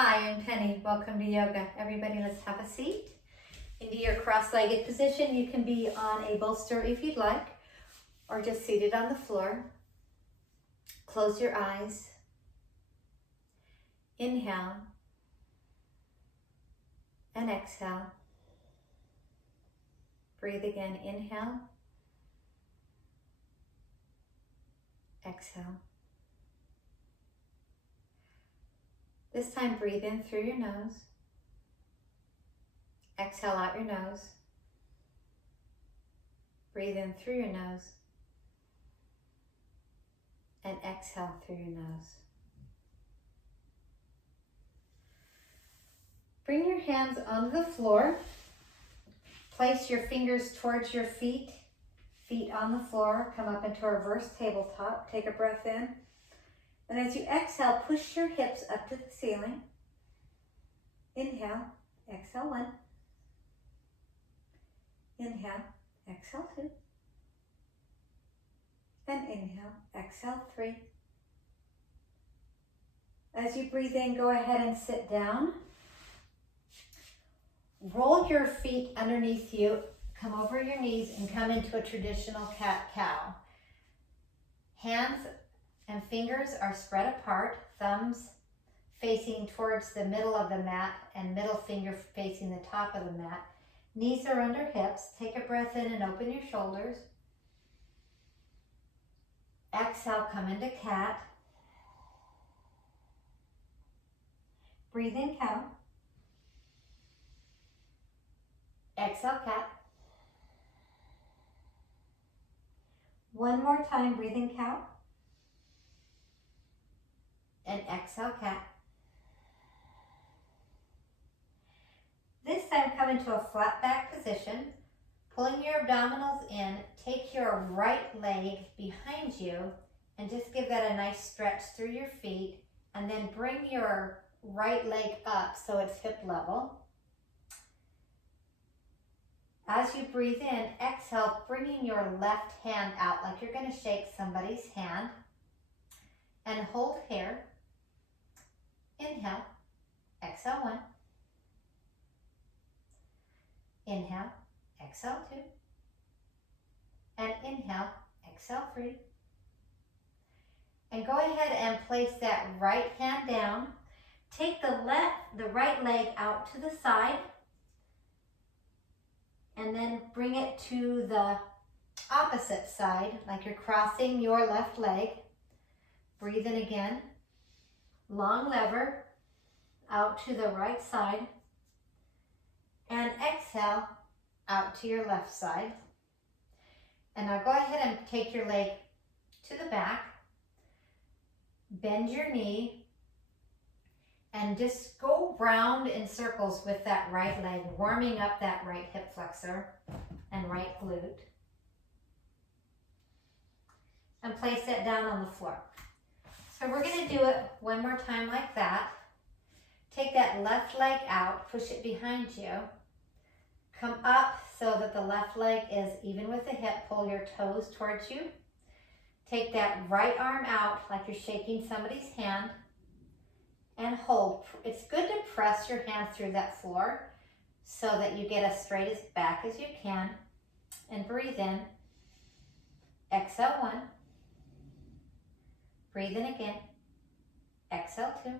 Hi, I'm Penny. Welcome to yoga. Everybody, let's have a seat. Into your cross-legged position. You can be on a bolster if you'd like, or just seated on the floor. Close your eyes. Inhale and exhale. Breathe again. Inhale. Exhale. This time, breathe in through your nose. Exhale out your nose. Breathe in through your nose. And exhale through your nose. Bring your hands onto the floor. Place your fingers towards your feet. Feet on the floor. Come up into a reverse tabletop. Take a breath in. And as you exhale, push your hips up to the ceiling. Inhale, exhale 1. Inhale, exhale 2. And inhale, exhale 3. As you breathe in, go ahead and sit down. Roll your feet underneath you. Come over your knees and come into a traditional cat-cow. Hands and fingers are spread apart, thumbs facing towards the middle of the mat and middle finger facing the top of the mat. Knees are under hips. Take a breath in and open your shoulders. Exhale, come into cat. Breathe in cow. Exhale, cat. One more time, breathe in cow. And exhale, cat. This time, come into a flat back position. Pulling your abdominals in, take your right leg behind you and just give that a nice stretch through your feet, and then bring your right leg up so it's hip level. As you breathe in, exhale, bringing your left hand out like you're going to shake somebody's hand, and hold here. Inhale, exhale 1. Inhale, exhale 2. And inhale, exhale 3. And go ahead and place that right hand down. Take the right leg out to the side, and then bring it to the opposite side, like you're crossing your left leg. Breathe in again. Long lever out to the right side, and exhale out to your left side. And now go ahead and take your leg to the back, bend your knee, and just go round in circles with that right leg, warming up that right hip flexor and right glute. And place that down on the floor. So we're going to do it one more time like that. Take that left leg out, push it behind you. Come up so that the left leg is even with the hip. Pull your toes towards you. Take that right arm out like you're shaking somebody's hand, and hold. It's good to press your hand through that floor so that you get as straight as back as you can. And breathe in. Exhale 1. Breathe in again. Exhale 2.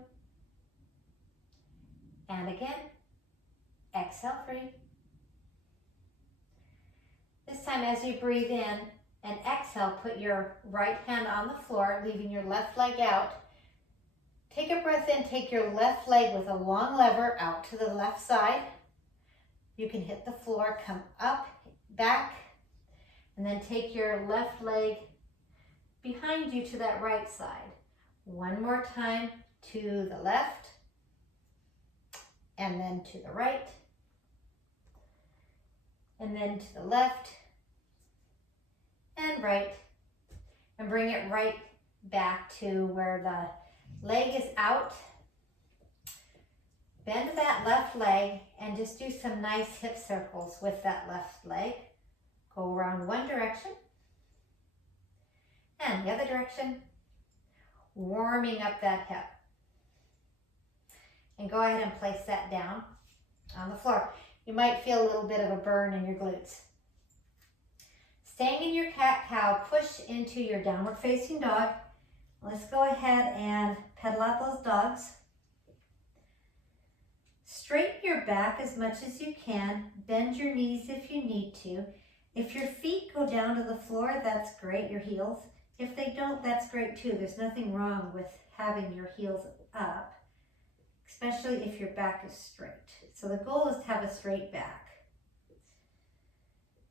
And again. Exhale 3. This time, as you breathe in and exhale, put your right hand on the floor, leaving your left leg out. Take a breath in. Take your left leg with a long lever out to the left side. You can hit the floor, come up, back, and then take your left leg behind you to that right side. One more time to the left, and then to the right, and then to the left and right, and bring it right back to where the leg is out. Bend that left leg and just do some nice hip circles with that left leg. Go around one direction and the other direction, warming up that hip. and go ahead and place that down on the floor. You might feel a little bit of a burn in your glutes. Staying in your cat-cow, push into your downward facing dog. Let's go ahead and pedal out those dogs. Straighten your back as much as you can. Bend your knees if you need to. If your feet go down to the floor, that's great, your heels. If they don't, that's great too. There's nothing wrong with having your heels up, especially if your back is straight. So the goal is to have a straight back.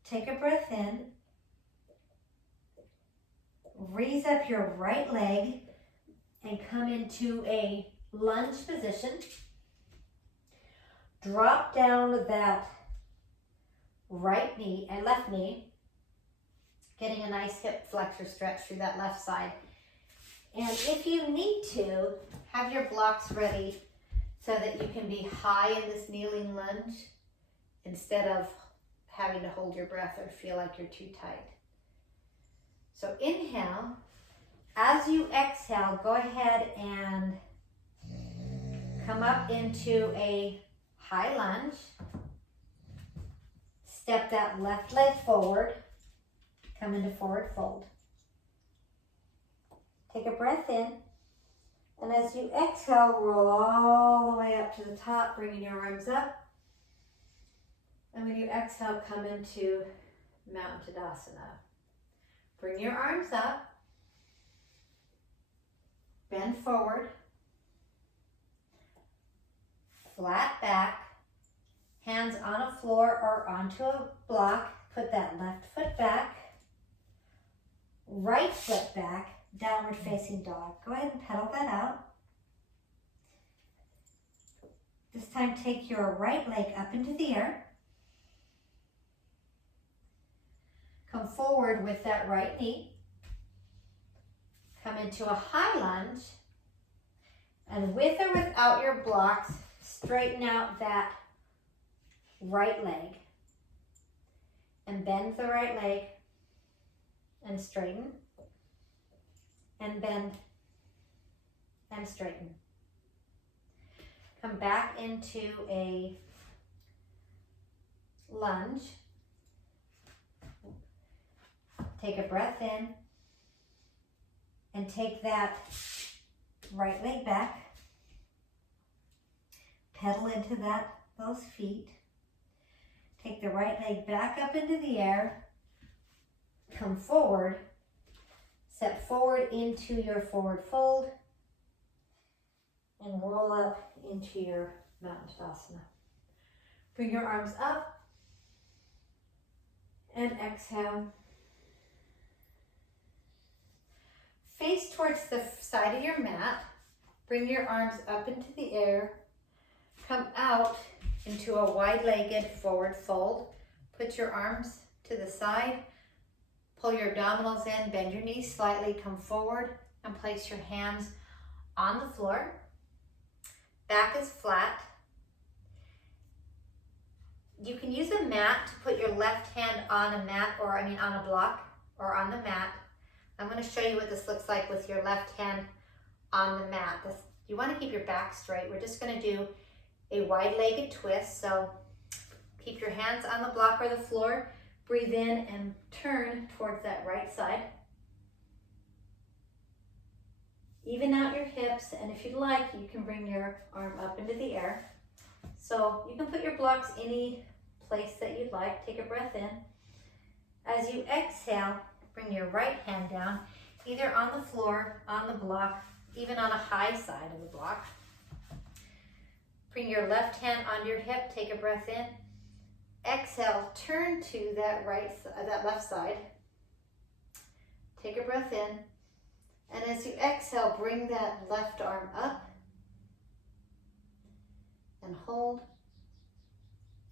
Take a breath in. Raise up your right leg and come into a lunge position. Drop down that right knee and left knee, getting a nice hip flexor stretch through that left side. And if you need to, have your blocks ready so that you can be high in this kneeling lunge instead of having to hold your breath or feel like you're too tight. So inhale. As you exhale, go ahead and come up into a high lunge. Step that left leg forward. Come into forward fold. Take a breath in. And as you exhale, roll all the way up to the top, bringing your arms up. And when you exhale, come into Mountain Tadasana. Bring your arms up. Bend forward. Flat back. Hands on a floor or onto a block. Put that left foot back. Right foot back. Downward facing dog. Go ahead and pedal that out. This time take your right leg up into the air. Come forward with that right knee. Come into a high lunge. And with or without your blocks, straighten out that right leg. And bend the right leg. And straighten. And bend. And straighten. Come back into a lunge. Take a breath in and take that right leg back. Pedal into those feet. Take the right leg back up into the air. Come forward. Step forward into your forward fold and roll up into your Mountain Tadasana. Bring your arms up and exhale. Face towards the side of your mat. Bring your arms up into the air. Come out into a wide-legged forward fold. Put your arms to the side. Pull your abdominals in, bend your knees slightly, come forward and place your hands on the floor. Back is flat. You can use a mat to put your left hand on a mat, on a block or on the mat. I'm going to show you what this looks like with your left hand on the mat. You want to keep your back straight. We're just going to do a wide-legged twist. So keep your hands on the block or the floor. Breathe in and turn towards that right side. Even out your hips, and if you'd like, you can bring your arm up into the air. So you can put your blocks any place that you'd like. Take a breath in. As you exhale, bring your right hand down, either on the floor, on the block, even on a high side of the block. Bring your left hand on your hip, take a breath in. Exhale, turn to that left side. Take a breath in. And as you exhale, bring that left arm up and hold.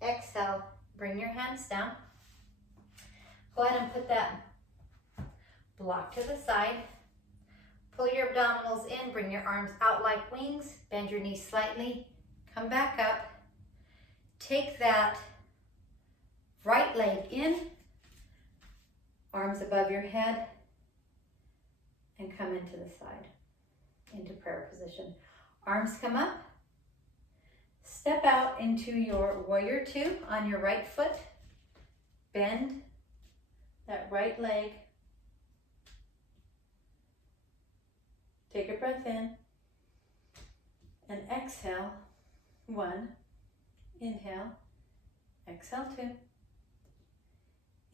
Exhale, bring your hands down. Go ahead and put that block to the side. Pull your abdominals in, bring your arms out like wings, bend your knees slightly, come back up. Take that right leg in, arms above your head, and come into the side, into prayer position. Arms come up, step out into your warrior two on your right foot. Bend that right leg. Take a breath in and exhale. 1. Inhale. Exhale 2.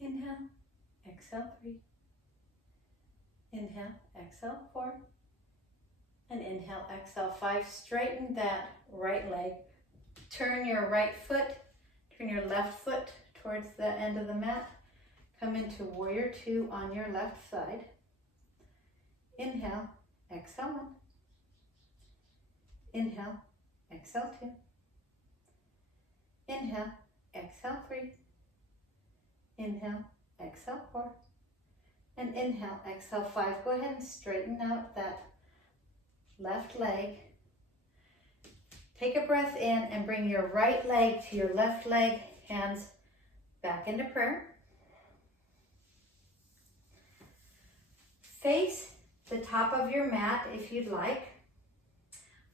Inhale. Exhale 3. Inhale. Exhale 4. And inhale. Exhale 5. Straighten that right leg. Turn your right foot. Turn your left foot towards the end of the mat. Come into warrior two on your left side. Inhale. Exhale 1. Inhale. Exhale 2. Inhale. Exhale 3. Inhale. Exhale 4. And inhale. Exhale 5. Go ahead and straighten out that left leg. Take a breath in and bring your right leg to your left leg. Hands back into prayer. Face the top of your mat if you'd like.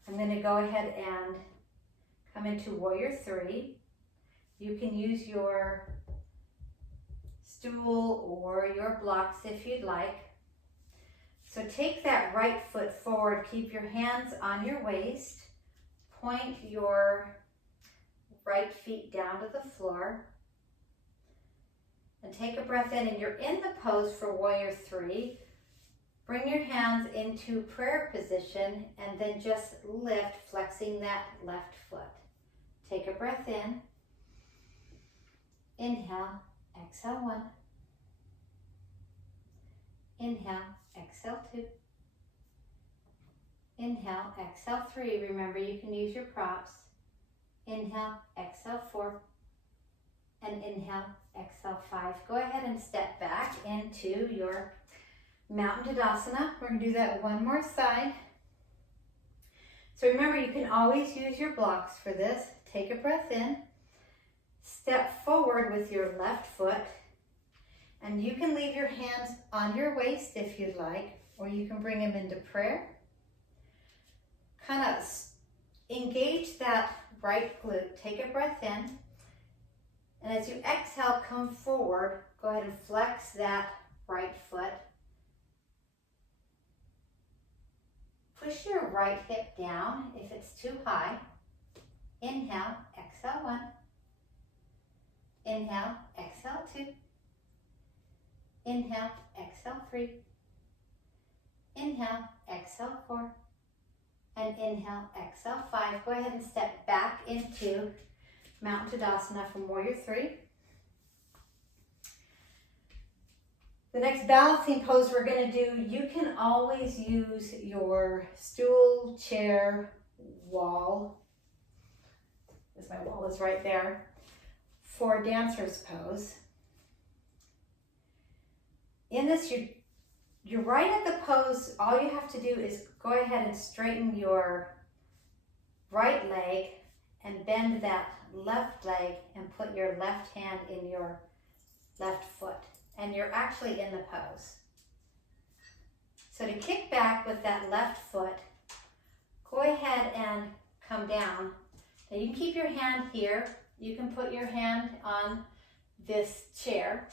I'm going to go ahead and come into warrior 3. You can use your stool or your blocks if you'd like. So take that right foot forward. Keep your hands on your waist. Point your right feet down to the floor. And take a breath in, and you're in the pose for warrior 3. Bring your hands into prayer position and then just lift, flexing that left foot. Take a breath in. Inhale, exhale 1. Inhale, exhale 2. Inhale, exhale 3. Remember, you can use your props. Inhale, exhale 4. And inhale, exhale 5. Go ahead and step back into your Mountain Tadasana. We're going to do that one more side. So remember, you can always use your blocks for this. Take a breath in. Step forward with your left foot. And you can leave your hands on your waist if you'd like, or you can bring them into prayer. Kind of engage that right glute. Take a breath in. And as you exhale, come forward. Go ahead and flex that right foot. Push your right hip down if it's too high. Inhale, exhale 1. Inhale, exhale 2. Inhale, exhale 3. Inhale, exhale 4. And inhale, exhale 5. Go ahead and step back into Mountain Tadasana from warrior 3. The next balancing pose we're going to do, you can always use your stool, chair, wall, because my wall is right there, for dancer's pose. In this, you're right at the pose. All you have to do is go ahead and straighten your right leg and bend that left leg and put your left hand in your left foot. And you're actually in the pose. So to kick back with that left foot, go ahead and come down. Now you can keep your hand here. You can put your hand on this chair,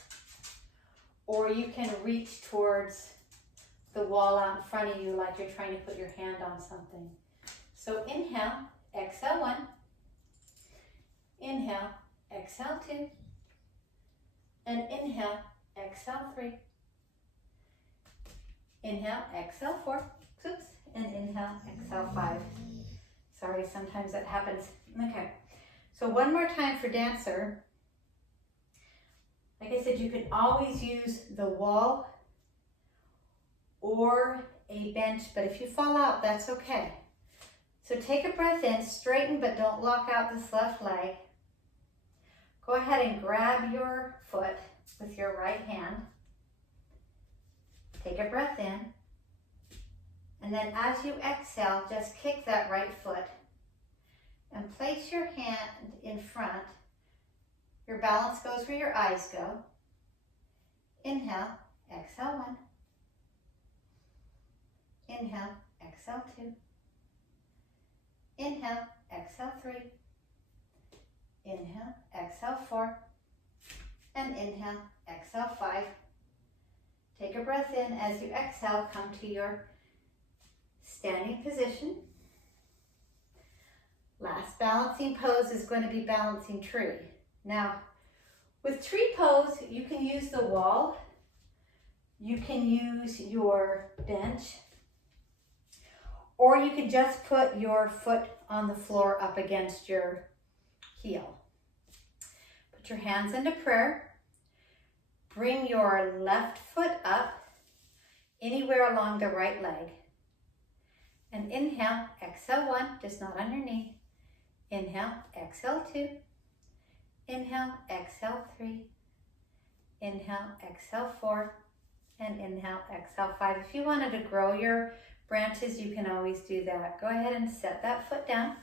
or you can reach towards the wall out in front of you like you're trying to put your hand on something. So inhale, exhale 1. Inhale, exhale 2. And inhale, exhale 3. Inhale, exhale 4. Oops. And inhale, exhale 5. Sorry, sometimes that happens. Okay. So one more time for dancer. Like I said, you can always use the wall or a bench, but if you fall out, that's okay. So take a breath in, straighten, but don't lock out this left leg. Go ahead and grab your foot with your right hand. Take a breath in. And then as you exhale, just kick that right foot and place your hand in front. Your balance goes where your eyes go. Inhale, exhale 1. Inhale, exhale 2. Inhale, exhale 3. Inhale, exhale 4, and inhale, exhale 5. Take a breath in. As you exhale, come to your standing position. Last balancing pose is going to be balancing tree. Now, with tree pose, you can use the wall, you can use your bench, or you can just put your foot on the floor up against your heel. Put your hands into prayer. Bring your left foot up anywhere along the right leg. And inhale, exhale 1, just not on your knee. Inhale, exhale 2. Inhale, exhale 3. Inhale, exhale 4. And inhale, exhale 5. If you wanted to grow your branches, you can always do that. Go ahead and set that foot down.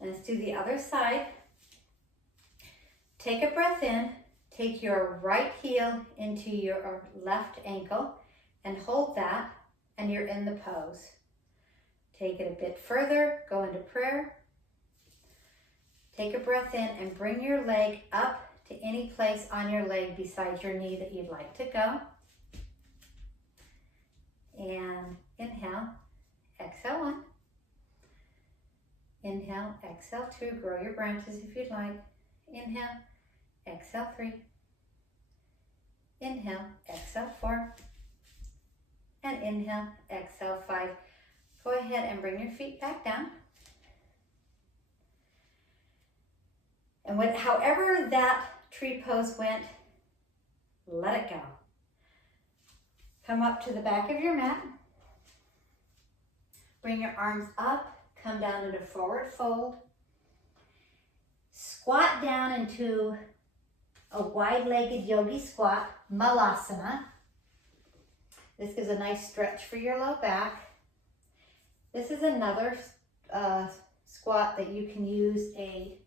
And let's do the other side. Take a breath in. Take your right heel into your left ankle and hold that, and you're in the pose. Take it a bit further, go into prayer. Take a breath in and bring your leg up to any place on your leg besides your knee that you'd like to go. And inhale, exhale 1. Inhale, exhale 2. Grow your branches if you'd like. Inhale, exhale 3. Inhale, exhale 4. And inhale, exhale 5. Go ahead and bring your feet back down. And however that tree pose went, let it go. Come up to the back of your mat. Bring your arms up, come down into forward fold. Squat down into a wide-legged yogi squat, Malasana. This gives a nice stretch for your low back. This is another squat that you can use a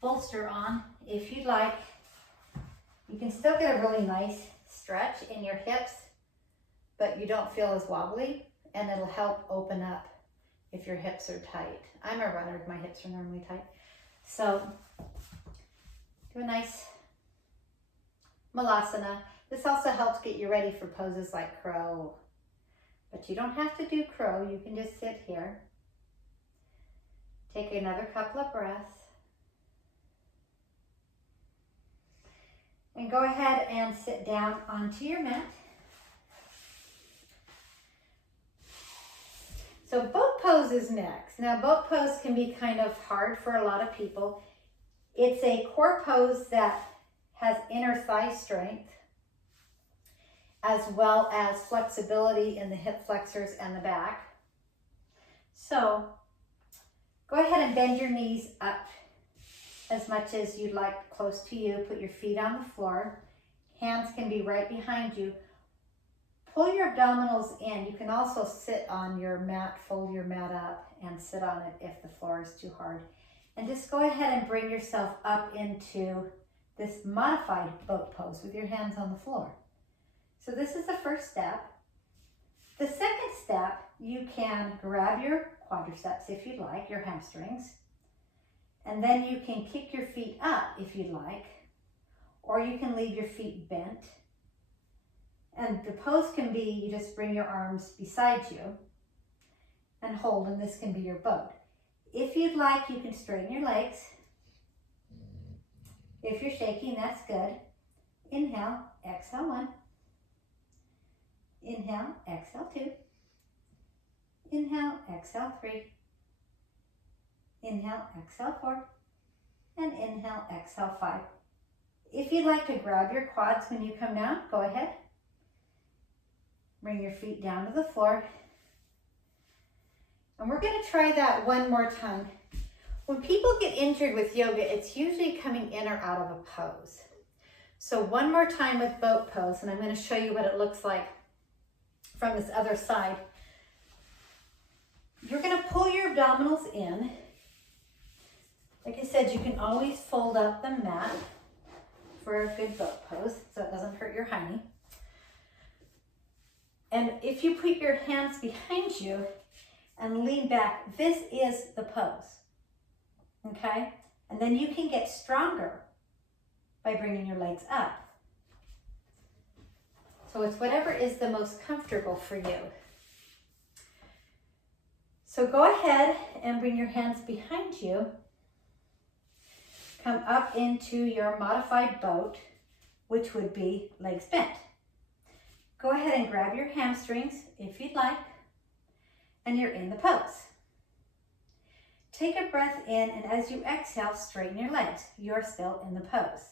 bolster on if you'd like. You can still get a really nice stretch in your hips, but you don't feel as wobbly, and it'll help open up if your hips are tight. I'm a runner, my hips are normally tight. So do a nice Malasana. This also helps get you ready for poses like crow. But you don't have to do crow, you can just sit here. Take another couple of breaths. And go ahead and sit down onto your mat. So boat pose is next. Now boat pose can be kind of hard for a lot of people. It's a core pose that has inner thigh strength, as well as flexibility in the hip flexors and the back. So go ahead and bend your knees up as much as you'd like close to you. Put your feet on the floor. Hands can be right behind you. Pull your abdominals in. You can also sit on your mat, fold your mat up and sit on it if the floor is too hard. And just go ahead and bring yourself up into this modified boat pose with your hands on the floor. So this is the first step. The second step, you can grab your quadriceps if you'd like, your hamstrings, and then you can kick your feet up if you'd like, or you can leave your feet bent. And the pose can be, you just bring your arms beside you and hold, and this can be your boat. If you'd like, you can straighten your legs. If you're shaking, that's good. Inhale, exhale 1. Inhale, exhale 2. Inhale, exhale 3. Inhale, exhale 4. And inhale, exhale 5. If you'd like to grab your quads when you come down, go ahead. Bring your feet down to the floor. And we're going to try that one more time. When people get injured with yoga, it's usually coming in or out of a pose. So one more time with boat pose, and I'm going to show you what it looks like from this other side. You're going to pull your abdominals in. Like I said, you can always fold up the mat for a good boat pose so it doesn't hurt your hiney. And if you put your hands behind you and lean back, this is the pose. Okay? And then you can get stronger by bringing your legs up. So it's whatever is the most comfortable for you. So go ahead and bring your hands behind you. Come up into your modified boat, which would be legs bent. Go ahead and grab your hamstrings if you'd like, and you're in the pose. Take a breath in, and as you exhale, straighten your legs. You're still in the pose.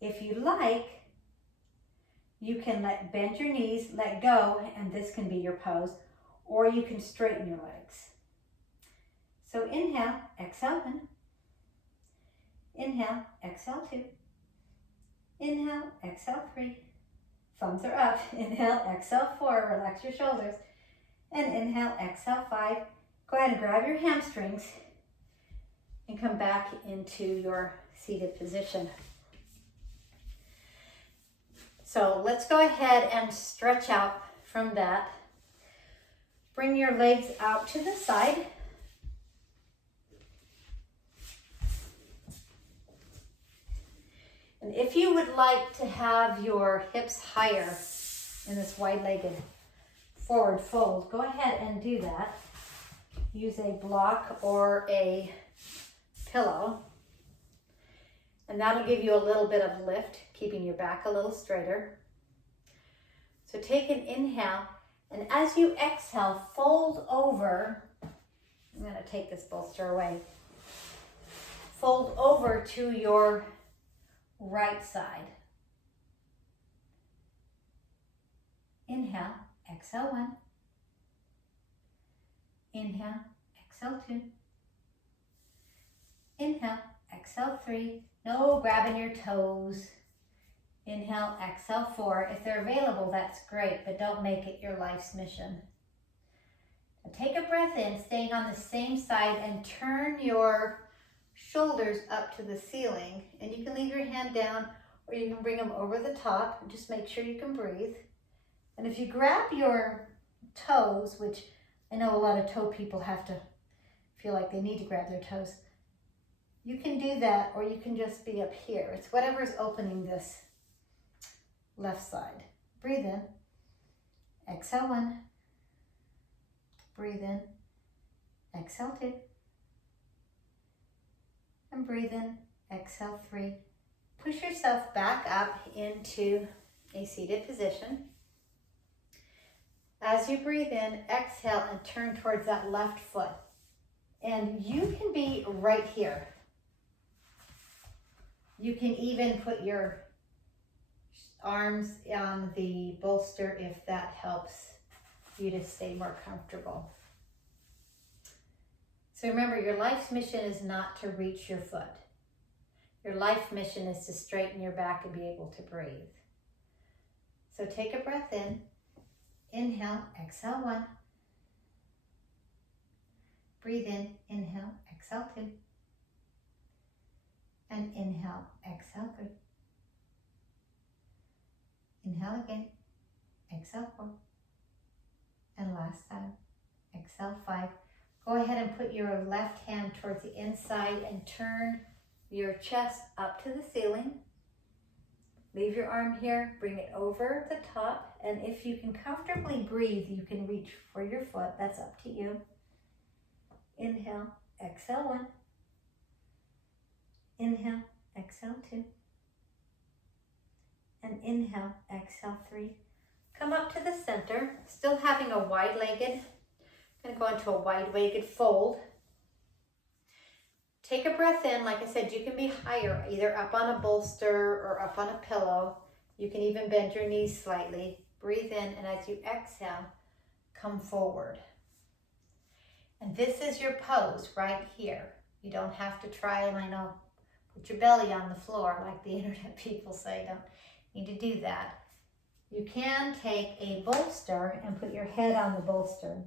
If you like, you can bend your knees, let go, and this can be your pose, or you can straighten your legs. So inhale, exhale 1. Inhale, exhale 2. Inhale, exhale 3. Thumbs are up. Inhale, exhale 4. Relax your shoulders. And inhale, exhale 5. Go ahead and grab your hamstrings and come back into your seated position. So let's go ahead and stretch out from that. Bring your legs out to the side. And if you would like to have your hips higher in this wide-legged forward fold, go ahead and do that. Use a block or a pillow, and that'll give you a little bit of lift, keeping your back a little straighter. So take an inhale, and as you exhale, fold over. I'm going to take this bolster away. Fold over to your right side. Inhale, exhale 1. Inhale, exhale 2. Inhale, exhale 3. No grabbing your toes. Inhale, exhale 4. If they're available, that's great, but don't make it your life's mission. Now take a breath in, staying on the same side, and turn your shoulders up to the ceiling. And you can leave your hand down, or you can bring them over the top. Just make sure you can breathe. And if you grab your toes, which I know a lot of toe people have to feel like they need to grab their toes, you can do that, or you can just be up here. It's whatever's opening this left side. Breathe in. Exhale 1. Breathe in. Exhale 2. And breathe in. Exhale 3. Push yourself back up into a seated position. As you breathe in, exhale and turn towards that left foot. And you can be right here. You can even put your arms on the bolster if that helps you to stay more comfortable. So remember, your life's mission is not to reach your foot. Your life mission is to straighten your back and be able to breathe. So take a breath in. Inhale, exhale 1. Breathe in, inhale, exhale 2. And inhale, exhale 3. Inhale again, exhale 4. And last time, exhale 5. Go ahead and put your left hand towards the inside and turn your chest up to the ceiling. Leave your arm here, bring it over the top, and if you can comfortably breathe, you can reach for your foot. That's up to you. Inhale, exhale 1. Inhale, exhale 2. And inhale, exhale 3. Come up to the center, still having a wide-legged. I'm going to go into a wide-legged fold. Take a breath in. Like I said, you can be higher, either up on a bolster or up on a pillow. You can even bend your knees slightly. Breathe in, and as you exhale, come forward. And this is your pose right here. You don't have to try, and I know, put your belly on the floor like the internet people say. Don't need to do that. You can take a bolster and put your head on the bolster.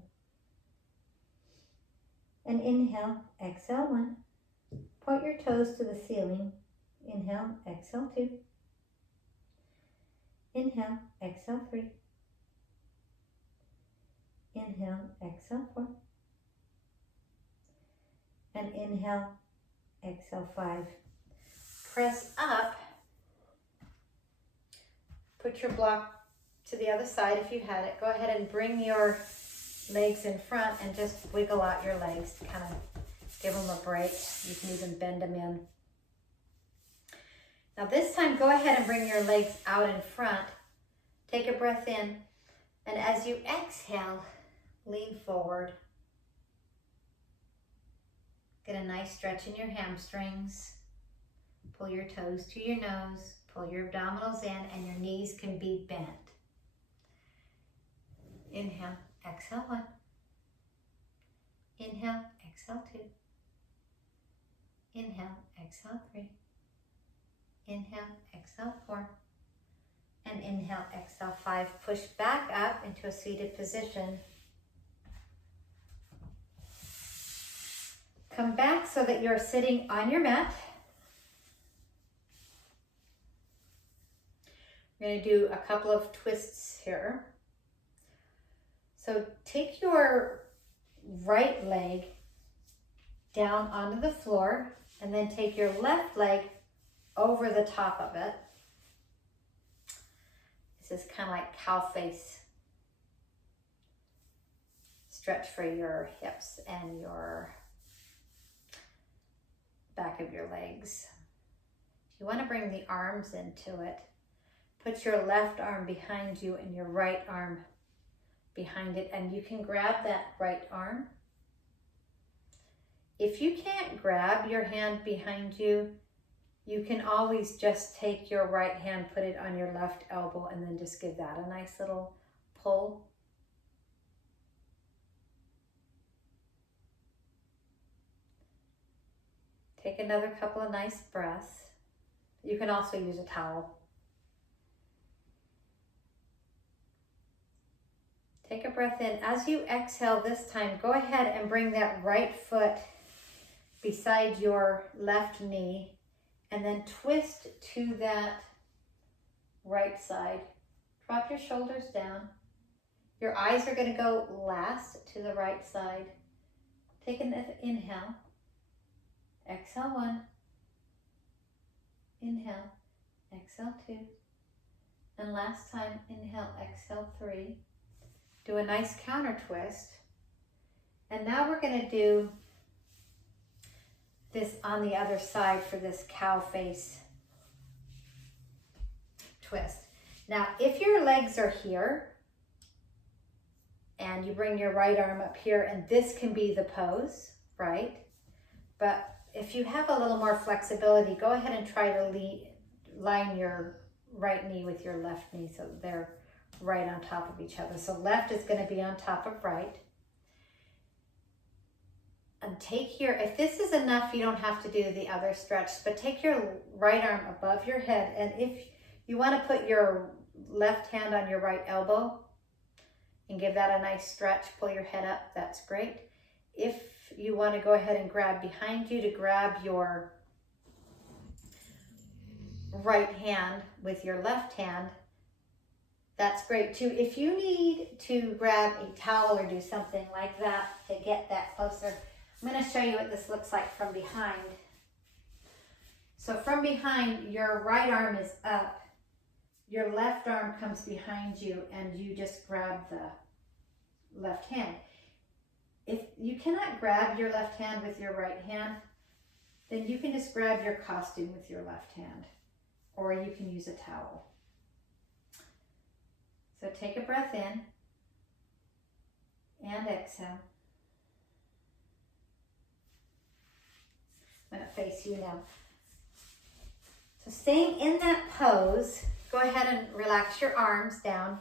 And inhale, exhale 1. Point your toes to the ceiling. Inhale, exhale 2. Inhale, exhale 3. Inhale, exhale 4. And inhale, exhale 5. Press up. Put your block to the other side if you had it. Go ahead and bring your legs in front and just wiggle out your legs to kind of give them a break. You can even bend them in. Now this time, go ahead and bring your legs out in front. Take a breath in, and as you exhale, lean forward. Get a nice stretch in your hamstrings. Pull your toes to your nose. Pull your abdominals in, and your knees can be bent. Inhale, exhale 1. Inhale, exhale 2. Inhale, exhale 3. Inhale, exhale 4. And inhale, exhale 5. Push back up into a seated position. Come back so that you're sitting on your mat. We're going to do a couple of twists here. So take your right leg down onto the floor and then take your left leg over the top of it. This is kind of like cow face. Stretch for your hips and your back of your legs. If you want to bring the arms into it, put your left arm behind you and your right arm behind it, and you can grab that right arm. If you can't grab your hand behind you, you can always just take your right hand, put it on your left elbow, and then just give that a nice little pull. Take another couple of nice breaths. You can also use a towel. Take a breath in. As you exhale this time, go ahead and bring that right foot beside your left knee and then twist to that right side. Drop your shoulders down. Your eyes are going to go last to the right side. Take an inhale. Exhale 1. Inhale. Exhale 2. And last time, inhale, exhale 3. Do a nice counter twist. And now we're going to do this on the other side for this cow face twist. Now, if your legs are here and you bring your right arm up here, and this can be the pose, right? But if you have a little more flexibility, go ahead and try to line your right knee with your left knee so they're right on top of each other. So left is going to be on top of right. And take your, if this is enough, you don't have to do the other stretch, but take your right arm above your head. And if you want to put your left hand on your right elbow and give that a nice stretch, pull your head up, that's great. If you want to go ahead and grab behind you to grab your right hand with your left hand, that's great too. If you need to grab a towel or do something like that to get that closer, I'm going to show you what this looks like from behind. So from behind, your right arm is up, your left arm comes behind you, and you just grab the left hand. If you cannot grab your left hand with your right hand, then you can just grab your costume with your left hand, or you can use a towel. So take a breath in and exhale. I'm going to face you now. So staying in that pose, go ahead and relax your arms down.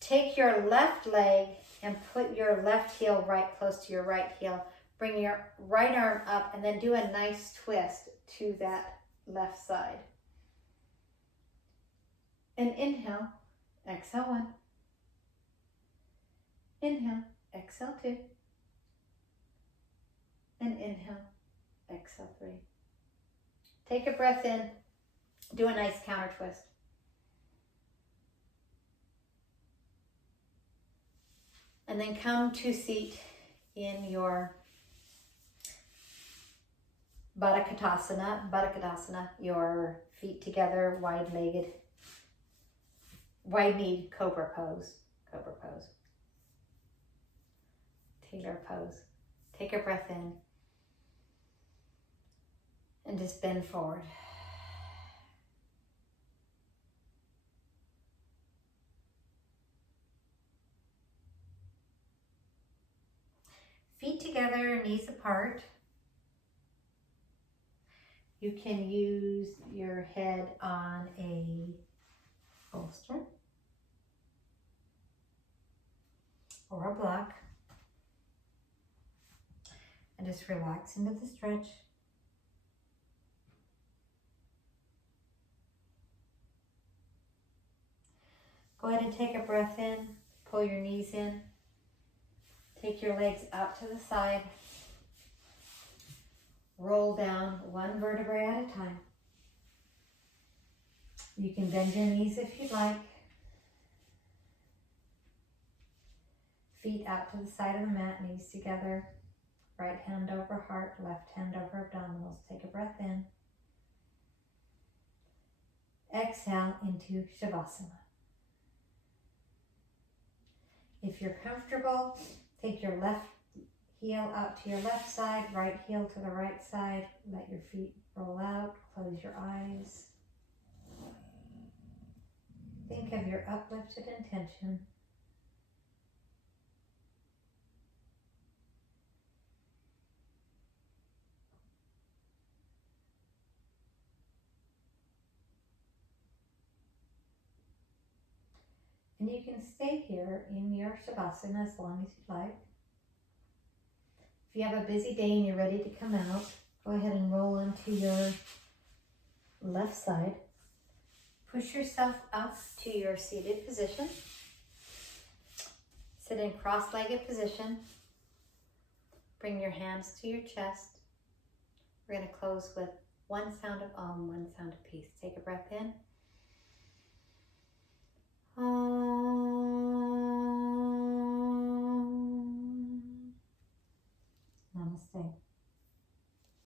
Take your left leg and put your left heel right close to your right heel. Bring your right arm up and then do a nice twist to that left side. And inhale, exhale 1. Inhale, exhale 2. And inhale, exhale 3. Take a breath in, do a nice counter twist. And then come to seat in your Baddha Konasana. Baddha Konasana, your feet together, wide-legged, wide-kneed cobra pose. Cobra pose. Tailor pose. Take a breath in. And just bend forward. Feet together, knees apart. You can use your head on a bolster or a block. And just relax into the stretch. Go ahead and take a breath in. Pull your knees in. Take your legs out to the side. Roll down one vertebrae at a time. You can bend your knees if you'd like. Feet out to the side of the mat, knees together. Right hand over heart, left hand over abdominals. Take a breath in. Exhale into Shavasana. If you're comfortable, take your left heel out to your left side, right heel to the right side. Let your feet roll out. Close your eyes. Think of your uplifted intention. And you can stay here in your Shavasana as long as you like. If you have a busy day and you're ready to come out, go ahead and roll onto your left side. Push yourself up to your seated position. Sit in cross-legged position. Bring your hands to your chest. We're going to close with one sound of Om, one sound of peace. Take a breath in.